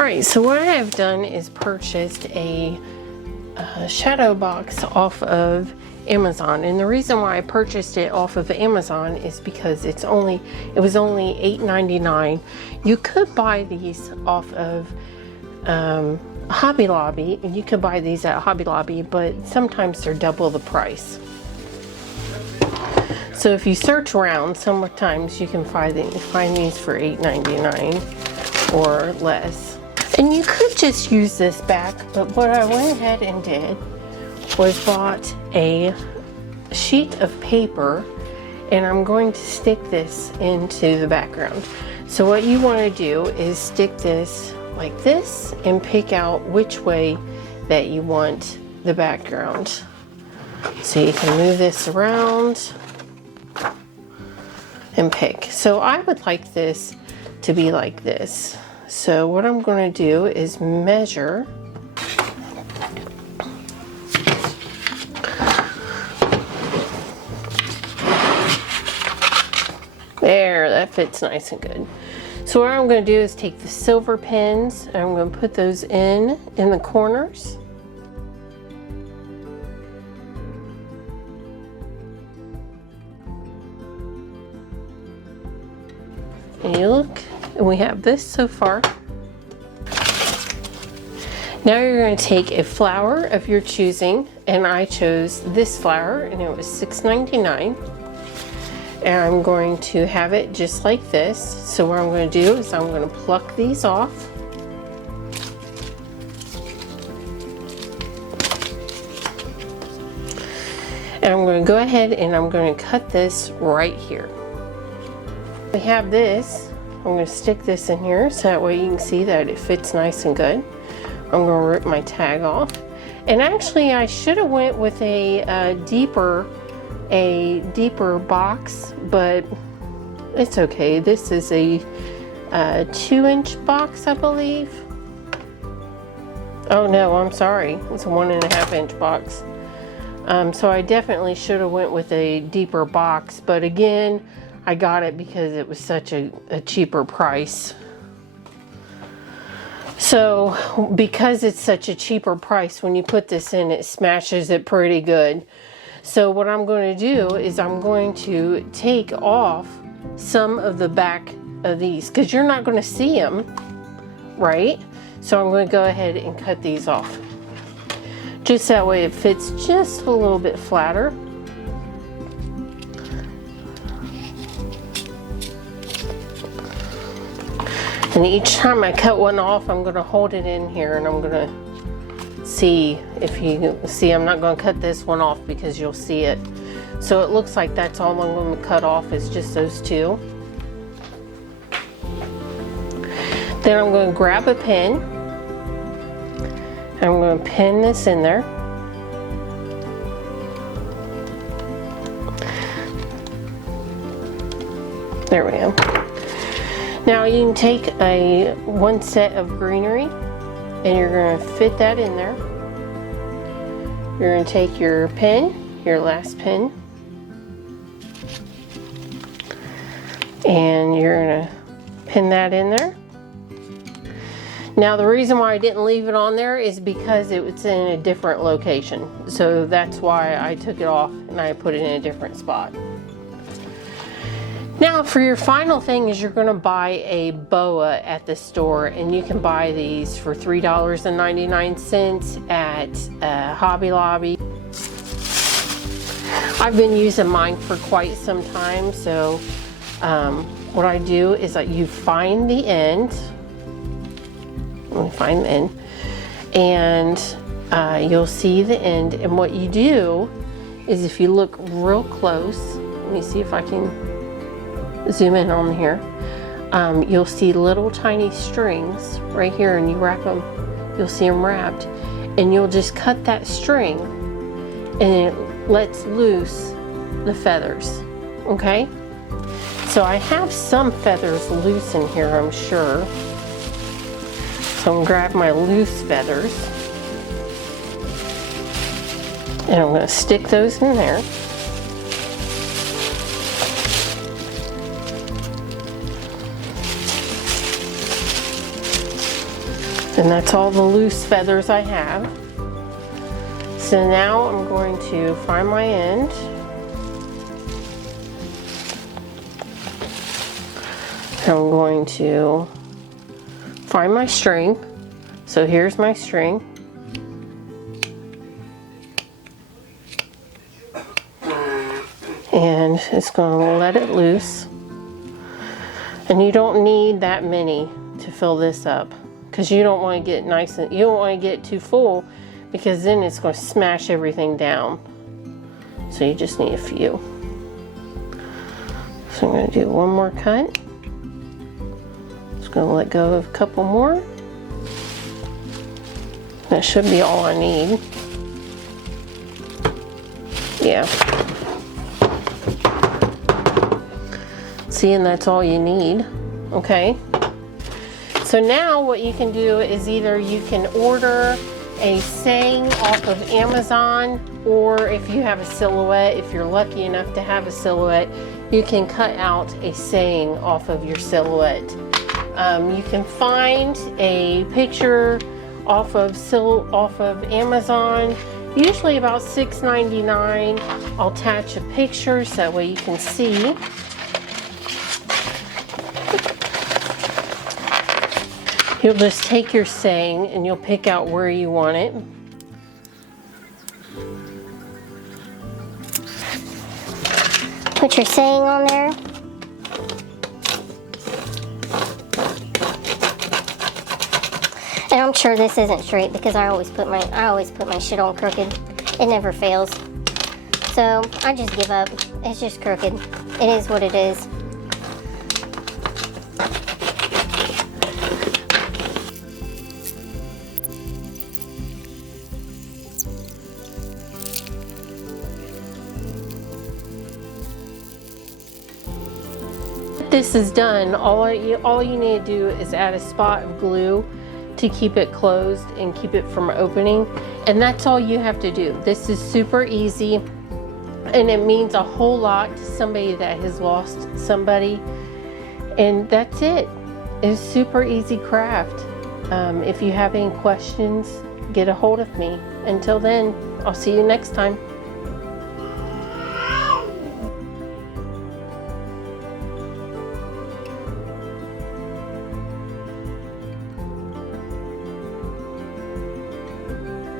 Alright, so what I have done is purchased a shadow box off of Amazon, and the reason why I purchased it off of Amazon is because it was only $8.99. You could buy these off of Hobby Lobby, and you could buy these at Hobby Lobby, but sometimes they're double the price. So if you search around, sometimes you can find these for $8.99 or less. And you could just use this back, but what I went ahead and did was bought a sheet of paper, and I'm going to stick this into the background. So what you want to do is stick this like this and pick out which way that you want the background. So you can move this around and pick. So I would like this to be like this. So what I'm going to do is measure there, that fits nice and good. So what I'm going to do is take the silver pins and I'm going to put those in the corners. And you look, and we have this so far. Now you're going to take a flower of your choosing, and I chose this flower, and it was $6.99. And I'm going to have it just like this. So what I'm going to do is I'm going to pluck these off. And I'm going to go ahead and I'm going to cut this right here. We have this. I'm going to stick this in here so that way you can see that it fits nice and good. I'm going to rip my tag off. And actually I should have went with a deeper box, but it's okay. This is a 2-inch box, I believe. Oh no, I'm sorry. It's a 1.5-inch box. So I definitely should have went with a deeper box, but again, I got it because it was such a cheaper price. So because it's such a cheaper price, when you put this in, it smashes it pretty good. So what I'm going to do is I'm going to take off some of the back of these because you're not going to see them, right? So I'm going to go ahead and cut these off. Just that way it fits just a little bit flatter. And each time I cut one off, I'm going to hold it in here and I'm going to see if you see. I'm not going to cut this one off because you'll see it. So it looks like that's all I'm going to cut off is just those two. Then I'm going to grab a pin. And I'm going to pin this in there. There we go. Now you can take one set of greenery and you're going to fit that in there. You're going to take your pin, your last pin, and you're going to pin that in there. Now the reason why I didn't leave it on there is because it was in a different location. So that's why I took it off and I put it in a different spot. Now for your final thing is you're going to buy a boa at the store, and you can buy these for $3.99 at Hobby Lobby. I've been using mine for quite some time, so what I do is that you find the end. Let me find the end, and you'll see the end, and what you do is if you look real close, let me see if I can zoom in on here, you'll see little tiny strings right here, and you wrap them, you'll see them wrapped, and you'll just cut that string and it lets loose the feathers. Okay, so I have some feathers loose in here, I'm sure. So I'm going to grab my loose feathers and I'm going to stick those in there. And that's all the loose feathers I have. So now I'm going to find my end. I'm going to find my string. So here's my string. And it's going to let it loose. And you don't need that many to fill this up, because you don't want to get nice and you don't want to get too full, because then it's going to smash everything down. So you just need a few. So I'm going to do one more cut. Just going to let go of a couple more. That should be all I need. Yeah. See, and that's all you need. Okay. So now what you can do is either you can order a saying off of Amazon, or if you have a silhouette, if you're lucky enough to have a silhouette, you can cut out a saying off of your silhouette. You can find a picture off of Amazon, usually about $6.99. I'll attach a picture so that way you can see. You'll just take your saying and you'll pick out where you want it. Put your saying on there. And I'm sure this isn't straight because I always put my shit on crooked. It never fails. So I just give up. It's just crooked. It is what it is. This is done, all you need to do is add a spot of glue to keep it closed and keep it from opening, and that's all you have to do. This is super easy, and it means a whole lot to somebody that has lost somebody, and that's it. It's super easy craft. If you have any questions, get a hold of me. Until then, I'll see you next time.